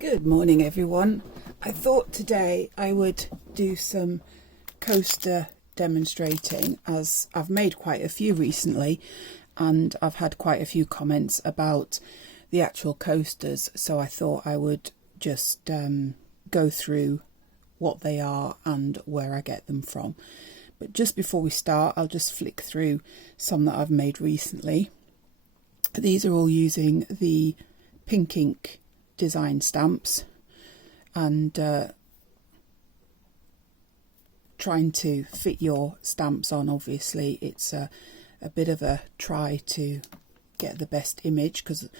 Good morning everyone. I thought today I would do some coaster demonstrating, as I've made quite a few recently and I've had quite a few comments about the actual coasters, so I thought I would just go through what they are and where I get them from. But just before we start, I'll just flick through some that I've made recently. These are all using the Pink Ink design stamps and trying to fit your stamps on. Obviously it's a bit of a try to get the best image, because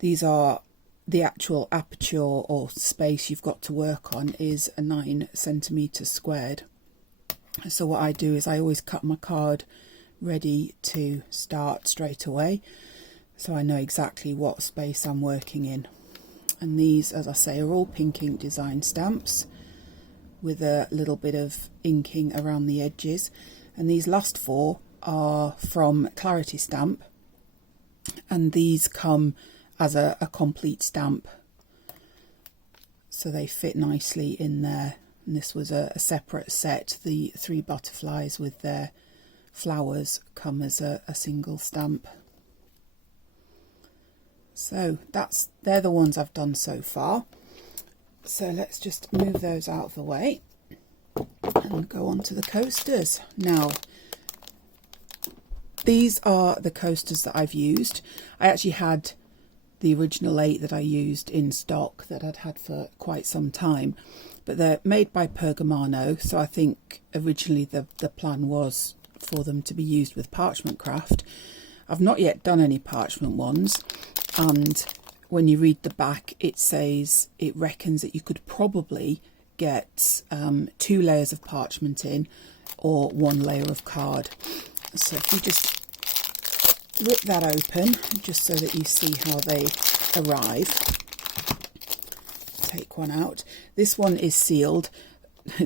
these are the actual aperture or space you've got to work on is a 9 centimeters squared. So what I do is I always cut my card ready to start straight away, so I know exactly what space I'm working in. And these, as I say, are all Pink Ink design stamps with a little bit of inking around the edges. And these last four are from Clarity Stamp, and these come as a complete stamp, so they fit nicely in there. And this was a separate set. The 3 butterflies with their flowers come as a single stamp. So they're the ones I've done so far. So let's just move those out of the way and go on to the coasters. Now, these are the coasters that I've used. I actually had the original 8 that I used in stock that I'd had for quite some time, but they're made by Pergamano, so I think originally the plan was for them to be used with parchment craft. I've not yet done any parchment ones, and when you read the back it says it reckons that you could probably get 2 layers of parchment in or 1 layer of card. So if you just rip that open just so that you see how they arrive. Take one out. This one is sealed.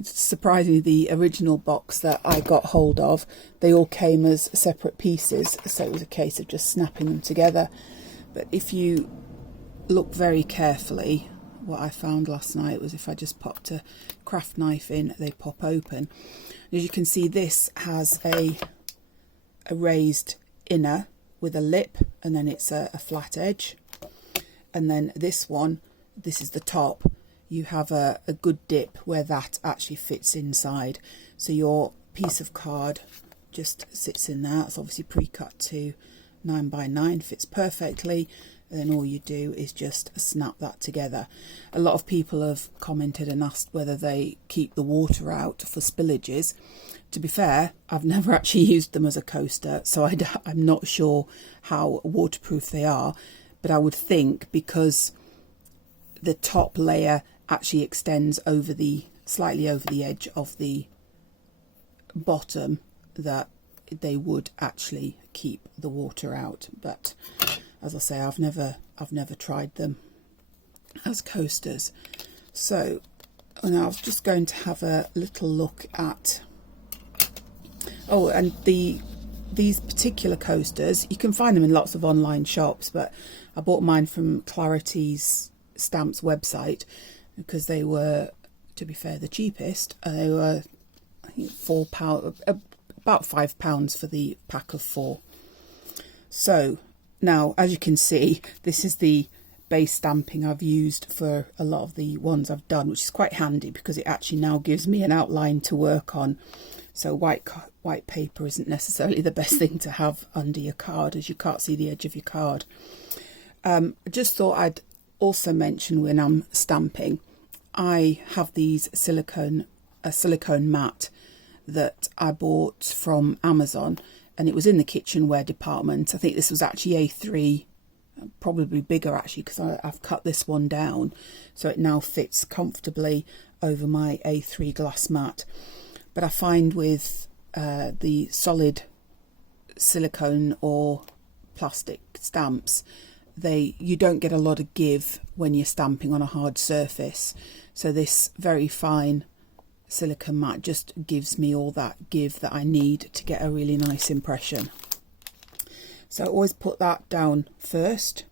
Surprisingly, the original box that I got hold of, they all came as separate pieces, so it was a case of just snapping them together. But if you look very carefully, what I found last night was if I just popped a craft knife in, they pop open. As you can see, this has a raised inner with a lip, and then it's a flat edge. And then this one, this is the top. You have a good dip where that actually fits inside. So your piece of card just sits in there. It's obviously pre-cut to 9 by 9, fits perfectly. And then all you do is just snap that together. A lot of people have commented and asked whether they keep the water out for spillages. To be fair, I've never actually used them as a coaster, so I'm not sure how waterproof they are. But I would think, because the top layer actually extends over slightly over the edge of the bottom, that they would actually keep the water out. But as I say, I've never tried them as coasters. So now I was just going to have a little look at, oh, and these particular coasters, you can find them in lots of online shops, but I bought mine from Clarity's Stamps website because they were, to be fair, the cheapest. They were, I think, £4, about £5 for the pack of 4. So now, as you can see, this is the base stamping I've used for a lot of the ones I've done, which is quite handy because it actually now gives me an outline to work on. So white paper isn't necessarily the best thing to have under your card, as you can't see the edge of your card. I just thought I'd also mention, when I'm stamping, I have these a silicone mat that I bought from Amazon, and it was in the kitchenware department. I think this was actually A3, probably bigger actually, because I've cut this one down, so it now fits comfortably over my A3 glass mat. But I find with the solid silicone or plastic stamps, you don't get a lot of give when you're stamping on a hard surface. So this very fine silicone mat just gives me all that give that I need to get a really nice impression. So I always put that down first.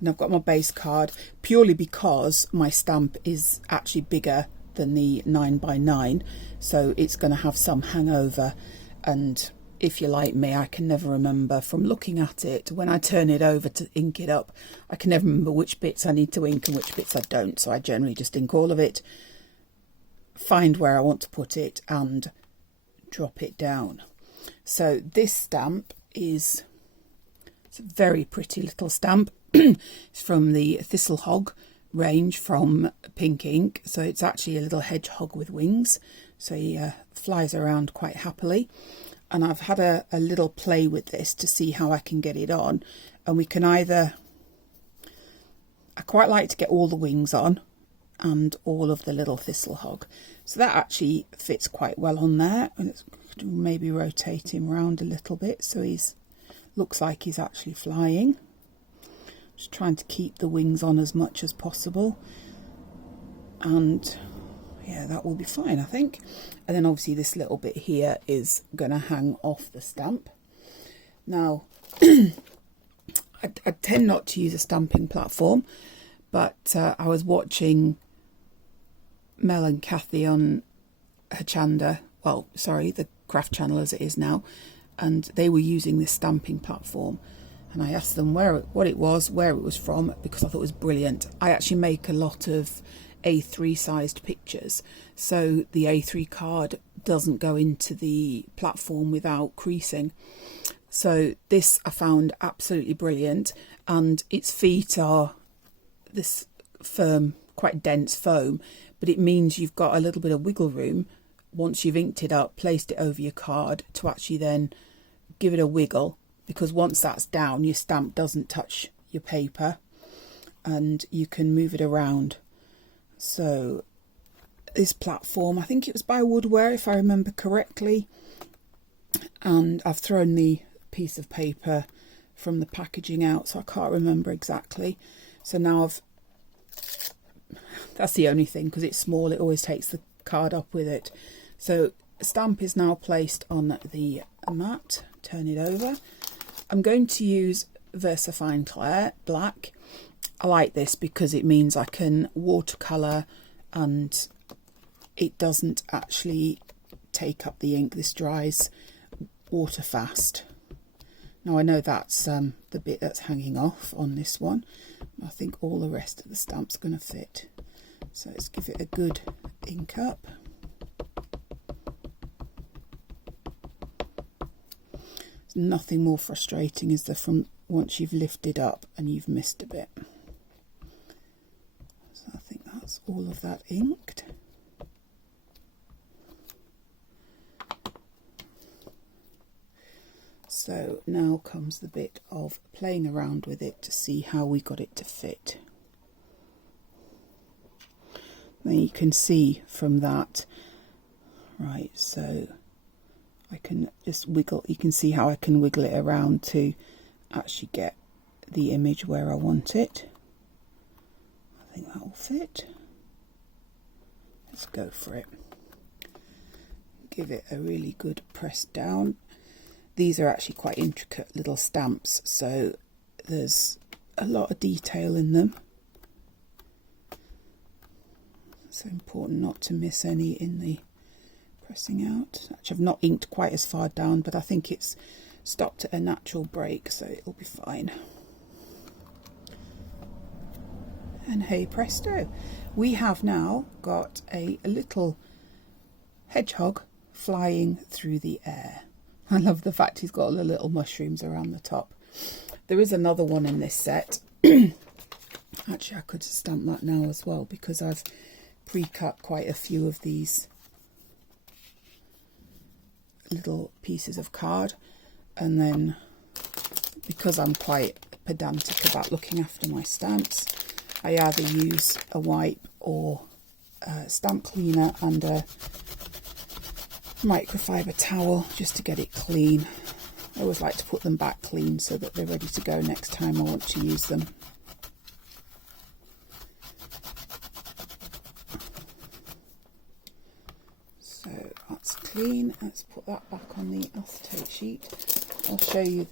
And I've got my base card purely because my stamp is actually bigger than the 9x9, so it's going to have some hangover. And if you're like me, I can never remember from looking at it, when I turn it over to ink it up, I can never remember which bits I need to ink and which bits I don't. So I generally just ink all of it, find where I want to put it and drop it down. So this stamp it's a very pretty little stamp. It's from the Thistlehog range from Pink Ink. So it's actually a little hedgehog with wings. So he flies around quite happily. And I've had a little play with this to see how I can get it on. And we can either... I quite like to get all the wings on and all of the little Thistlehog. So that actually fits quite well on there. And it's maybe rotate him around a little bit so he's looks like he's actually flying. Just trying to keep the wings on as much as possible, and yeah, that will be fine, I think. And then obviously this little bit here is going to hang off the stamp. Now I tend not to use a stamping platform, but I was watching Mel and Kathy on her channel, well, sorry, the craft channel as it is now, and they were using this stamping platform. And I asked them what it was, where it was from, because I thought it was brilliant. I actually make a lot of A3 sized pictures, so the A3 card doesn't go into the platform without creasing. So this I found absolutely brilliant, and its feet are this firm, quite dense foam, but it means you've got a little bit of wiggle room once you've inked it up, placed it over your card, to actually then give it a wiggle, because once that's down, your stamp doesn't touch your paper and you can move it around. So this platform, I think it was by Woodware if I remember correctly, and I've thrown the piece of paper from the packaging out, so I can't remember exactly. So now that's the only thing, because it's small, it always takes the card up with it. So the stamp is now placed on the mat. Turn it over. I'm going to use VersaFine Clair Black. I like this because it means I can watercolour and it doesn't actually take up the ink. This dries water fast. Now I know that's the bit that's hanging off on this one. I think all the rest of the stamp's going to fit. So let's give it a good ink up. Nothing more frustrating is once you've lifted up and you've missed a bit. So I think that's all of that inked. So now comes the bit of playing around with it to see how we got it to fit. Then you can see from that, right, so I can just wiggle, you can see how I can wiggle it around to actually get the image where I want it. I think that will fit. Let's go for it. Give it a really good press down. These are actually quite intricate little stamps, so there's a lot of detail in them. So important not to miss any in the pressing out. Actually, I've not inked quite as far down, but I think it's stopped at a natural break, so it'll be fine. And hey presto, we have now got a little hedgehog flying through the air. I love the fact he's got all the little mushrooms around the top. There is another one in this set. Actually, I could stamp that now as well, because I've pre-cut quite a few of these little pieces of card, and then because I'm quite pedantic about looking after my stamps, I either use a wipe or a stamp cleaner and a microfiber towel just to get it clean. I always like to put them back clean so that they're ready to go next time I want to use them. So that's clean. Let's put that back on the acetate sheet. I'll show you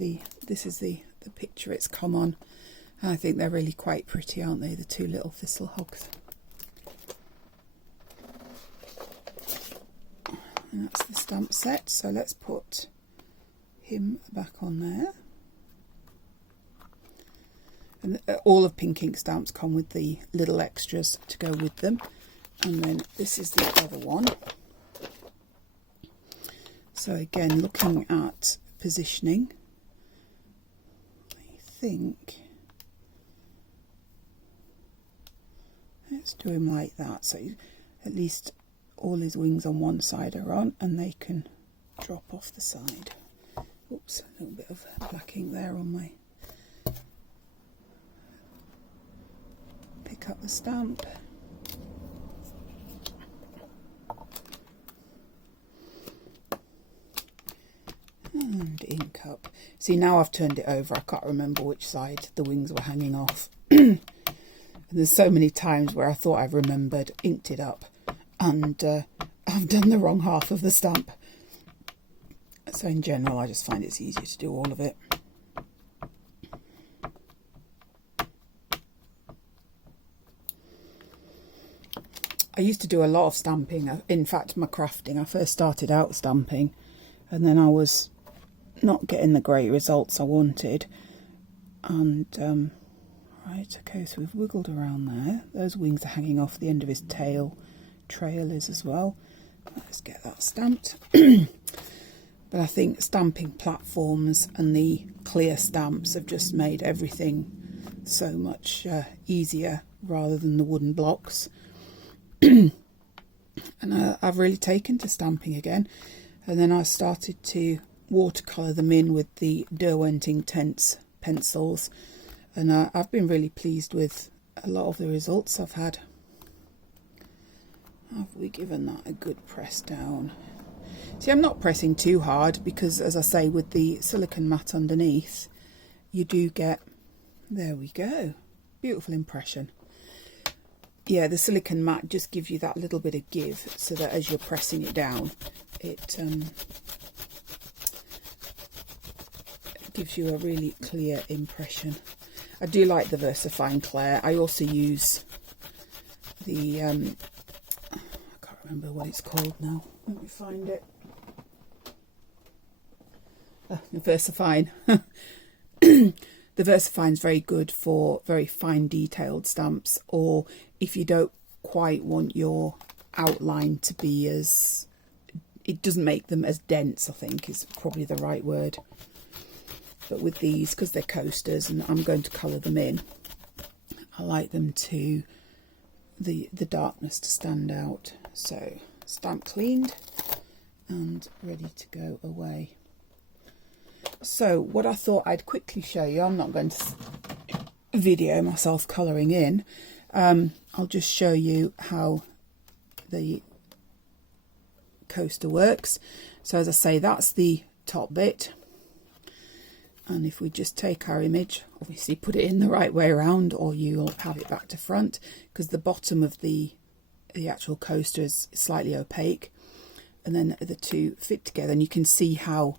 this is the picture it's come on. And I think they're really quite pretty, aren't they, the two little thistle hogs. And that's the stamp set, so let's put him back on there. And all of Pink Ink stamps come with the little extras to go with them. And then this is the other one. So again, looking at positioning, I think let's do him like that, so at least all his wings on one side are on and they can drop off the side. Oops, a little bit of black ink there on my... Pick up the stamp. And ink up. See, now I've turned it over, I can't remember which side the wings were hanging off. And there's so many times where I thought I remembered, inked it up, and I've done the wrong half of the stamp. So in general, I just find it's easier to do all of it. I used to do a lot of stamping, in fact my crafting. I first started out stamping and then I was not getting the great results I wanted. And, right, okay, so we've wiggled around there. Those wings are hanging off the end of his tail. Trail is as well. Let's get that stamped. But I think stamping platforms and the clear stamps have just made everything so much easier rather than the wooden blocks. And I've really taken to stamping again. And then I started to watercolour them in with the Derwent Inktense pencils. And I've been really pleased with a lot of the results I've had. Have we given that a good press down? See, I'm not pressing too hard because, as I say, with the silicone mat underneath, you do get... There we go. Beautiful impression. Yeah, the silicone mat just gives you that little bit of give so that as you're pressing it down, it gives you a really clear impression. I do like the VersaFine Clair. I also use the, I can't remember what it's called now. Let me find it. The VersaFine. The VersaFine is very good for very fine detailed stamps, or if you don't quite want your outline to be as... It doesn't make them as dense, I think, is probably the right word. But with these, because they're coasters and I'm going to colour them in, I like them to... the darkness to stand out. So, stamp cleaned and ready to go away. So what I thought I'd quickly show you, I'm not going to video myself colouring in, I'll just show you how the coaster works. So as I say, that's the top bit, and if we just take our image, obviously put it in the right way around or you'll have it back to front, because the bottom of the actual coaster is slightly opaque, and then the two fit together, and you can see how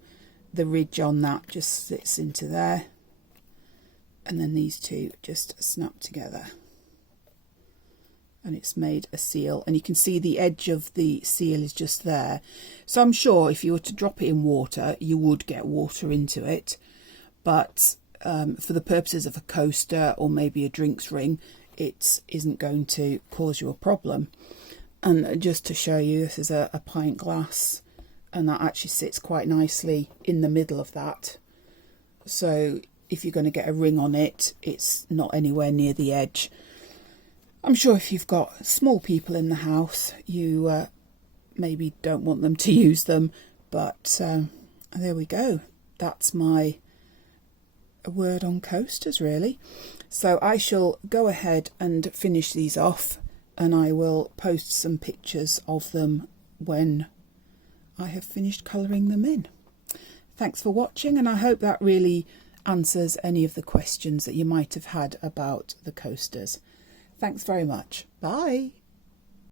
the ridge on that just sits into there, and then these two just snap together and it's made a seal, and you can see the edge of the seal is just there. So I'm sure if you were to drop it in water you would get water into it, but for the purposes of a coaster or maybe a drinks ring, it isn't going to cause you a problem. And just to show you, this is a pint glass, and that actually sits quite nicely in the middle of that. So if you're going to get a ring on it, it's not anywhere near the edge. I'm sure if you've got small people in the house, you maybe don't want them to use them, but there we go. That's my word on coasters, really. So I shall go ahead and finish these off, and I will post some pictures of them when I have finished colouring them in. Thanks for watching, and I hope that really answers any of the questions that you might have had about the coasters. Thanks very much. Bye.